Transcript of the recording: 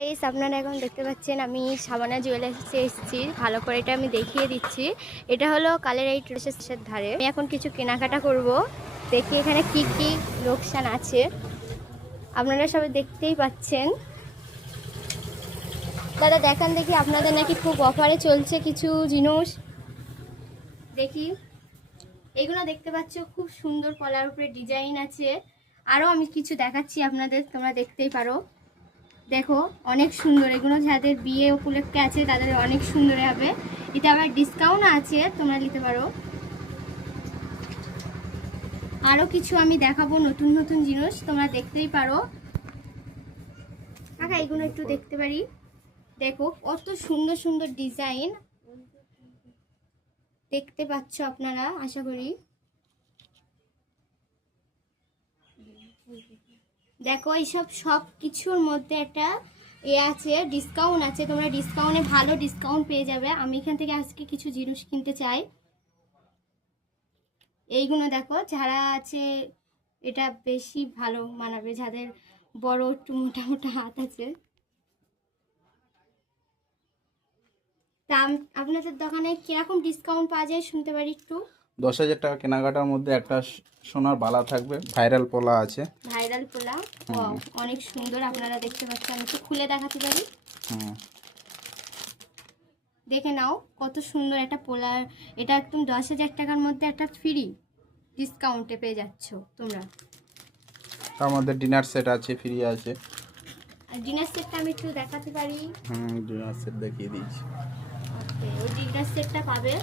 আপনারা এখন দেখতে পাচ্ছেন আমি সাবানা জুয়েলার্সে এসেছি। ভালো করে এটা আমি দেখিয়ে দিচ্ছি। এটা হলো কালের ড্রেসের ধারে। আমি এখন কিছু কেনাকাটা করব। দেখি এখানে কি কি লোকসান আছে, আপনারা সবাই দেখতেই পাচ্ছেন। দাদা দেখান দেখি, আপনাদের নাকি খুব অফারে চলছে কিছু জিনিস। দেখি এগুলো দেখতে পাচ্ছ, খুব সুন্দর কলার উপরে ডিজাইন আছে। আরও আমি কিছু দেখাচ্ছি আপনাদের, তোমরা দেখতেই পারো। দেখো অনেক সুন্দর, এগুলো যাদের বিয়ে উপলক্ষে আছে তাদের অনেক সুন্দর হবে। এটা আবার ডিসকাউন্ট আছে, তোমরা নিতে পারো। আরও কিছু আমি দেখাবো, নতুন নতুন জিনিস তোমরা দেখতেই পারো। কাকা এগুলো একটু দেখতে পারি। দেখো কত সুন্দর সুন্দর ডিজাইন দেখতে পাচ্ছ আপনারা, আশা করি। দেখো এইসব সব কিছুর মধ্যে একটা আছে, ডিসকাউন্ট আছে। তোমরা ডিসকাউন্টে ভালো ডিসকাউন্ট পেয়ে যাবে। আমি এখান থেকে আজকে কিছু জিনিস কিনতে চাই। এইগুলো দেখো, যারা আছে এটা বেশি ভালো মানাবে, যাদের বড় একটু মোটা মোটা হাত আছে। তা আপনাদের দোকানে কিরকম ডিসকাউন্ট পাওয়া যায় শুনতে পারি একটু? 10,000 টাকা কেনাকাটার মধ্যে একটা সোনার বালা থাকবে, ভাইরাল পোলা আছে। ভাইরাল পোলা, অনেক সুন্দর। আপনারা দেখতে পাচ্ছেন, আমি একটু খুলে দেখাতে পারি। দেখে নাও কত সুন্দর একটা পোলার। এটা একদম 10,000 টাকার মধ্যে একটা ফ্রি ডিসকাউন্টে পেয়ে যাচ্ছ তোমরা। তার মধ্যে ডিনার সেট আছে, ফ্রি আছে। আর ডিনার সেটটা আমি একটু দেখাতে পারি। ডিনার সেট দেখিয়ে দিয়েছি। ওকে, ওই ডিনার সেটটা পাবে